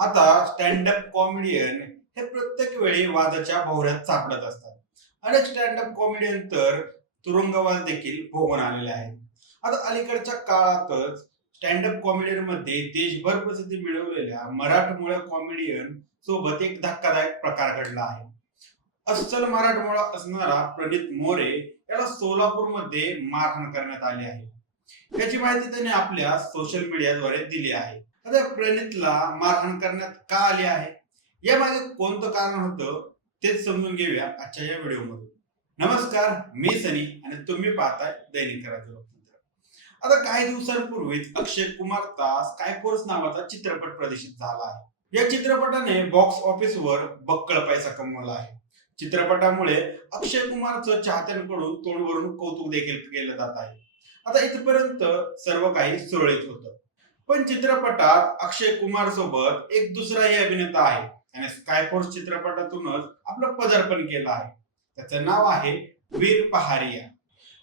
आता stand up comedian हे प्रत्येक वेळी वादाच्या भोवऱ्यात सापडत असतात. अनेक स्टँडअप कॉमेडियन तर तुरुंगवास देखील भोगून आलेले आहेत. आता अलीकडच्या काळातच स्टँडअप कॉमेडियनमध्ये देशभर प्रसिद्धी मिळवलेल्या मराठमोळ्या कॉमेडियन सोबत एक धक्कादायक प्रकार घडला आहे. अस्सल मराठमोळा असणारा प्रणित मोरे याला सोलापूरमध्ये मारहाण करण्यात आली आहे. याची माहिती त्याने आपल्या सोशल मीडियाद्वारे दिली आहे. आता प्रणितला मारहाण करण्यात का आले आहे? यामागे कोणतं कारण होतं? तेच समजून घेऊया आजच्या या व्हिडिओमध्ये नमस्कार मी सनी आणि तुम्ही पाहताय दैनिक करायचं लोकतंत्र आता काही दिवसांपूर्वीच अक्षय कुमारचा स्काय नावाचा चित्रपट प्रदर्शित झाला आहे. या चित्रपटाने बॉक्स ऑफिसवर बक्कळ पैसा कमवला आहे. चित्रपटामुळे अक्षय कुमारचं चाहत्यांकडून तोंडवरून कौतुक देखील केलं जात आहे. आता इथपर्यंत सर्व काही सुरळीत होतं. पण चित्रपटात अक्षय कुमार सोबत एक दुसराही अभिनेता आहे. त्याने स्कायफोर्स चित्रपटातूनच आपलं पदार्पण केलं आहे. त्याचं नाव आहे वीर पहारिया.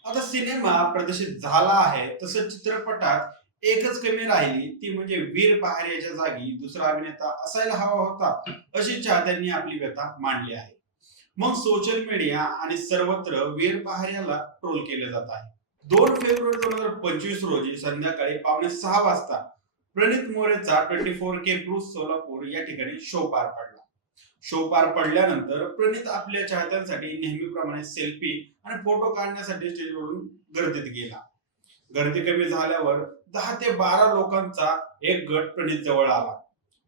आता सिनेमा प्रदर्शित झाला आहे. तसं चित्रपटात एकच कमी राहिली ती म्हणजे वीर पहारियाच्या जागी दुसरा अभिनेता असायला हवा होता अशी चाहत्यांनी आपली व्यथा मांडली आहे. मग सोशल मीडिया आणि सर्वत्र वीर पहारियाला ट्रोल केले जात आहे. दोन फेब्रुवारी दोन हजार पंचवीस रोजी संध्याकाळी पावणे सहा वाजता Pranit मोरेचा twenty four K cruise Solapur या ठिकाणी शो पार पडला. शो पार पडल्यानंतर प्रणित आपल्या चाहत्यांसाठी नेहमीप्रमाणे सेल्फी आणि फोटो काढण्यासाठी स्टेजवरून गर्दीत गेला. गर्दी कमी झाल्यावर दहा ते बारा लोकांचा एक गट प्रणित जवळ आला.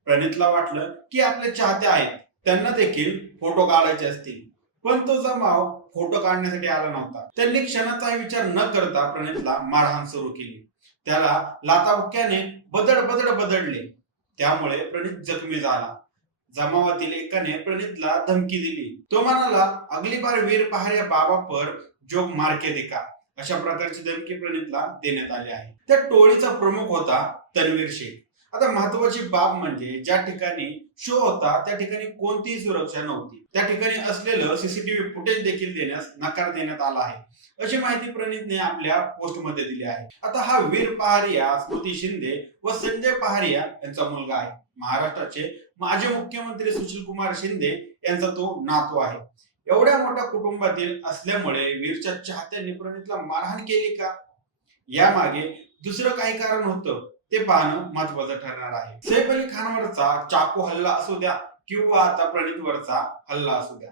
प्रणितला वाटलं की आपले चाहते आहेत त्यांना देखील फोटो काढायचे असतील. पण तो जमाव फोटो काढण्यासाठी आला नव्हता. त्यांनी क्षणाचाही विचार न करता प्रणितला मारहाण सुरू केली. त्याला लाताबुक्याने बदड बदड बदडले. त्यामुळे प्रणित जखमी झाला. जमावातील एकाने प्रणितला धमकी दिली. तो म्हणाला अगली बार वीर पहाड्या बाबा पर जोग मारके देखा अशा प्रकारची धमकी प्रणितला देण्यात आली आहे. त्या टोळीचा प्रमुख होता तन्वीर शेख. आता महत्वाची बाब म्हणजे ज्या ठिकाणी शो होता त्या ठिकाणी कोणतीही सुरक्षा नव्हती. त्या ठिकाणी असलेलं सीसीटीव्ही फुटेज देखील देण्यास नकार देण्यात आला आहे. अशी माहिती प्रणितने आपल्या पोस्टमध्ये दिली आहे. आता हा वीर पहारिया स्मृती शिंदे व संजय पहारिया यांचा मुलगा आहे. महाराष्ट्राचे माजी मुख्यमंत्री सुशील कुमार शिंदे यांचा तो नातू आहे. एवढ्या मोठ्या कुटुंबातील असल्यामुळे वीरच्या चाहत्यांनी प्रणितला मारहाण केली का? यामागे दुसरं काही कारण होतं. ते पाहणं महत्वाचं ठरणार आहे. सैफ अली खानवरचा चाकू हल्ला असू द्या किंवा आता प्रणितवरचा हल्ला असू द्या.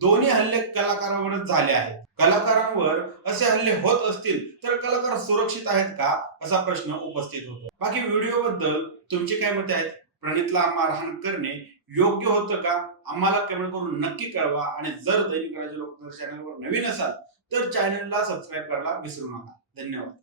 दोन्ही हल्ले कलाकारांवरच झाले आहेत. कलाकारांवर असे हल्ले होत असतील तर कलाकार सुरक्षित आहेत का असा प्रश्न उपस्थित होतो. बाकी व्हिडिओ बद्दल तुमची काय मते आहेत? प्रणितला मारहाण करणे योग्य होतं का? आम्हाला कमेंट करून नक्की कळवा आणि जर दैनिक राज्य लोकतंत्र चॅनलवर नवीन असाल तर चॅनलला सबस्क्राईब करायला विसरू नका. धन्यवाद.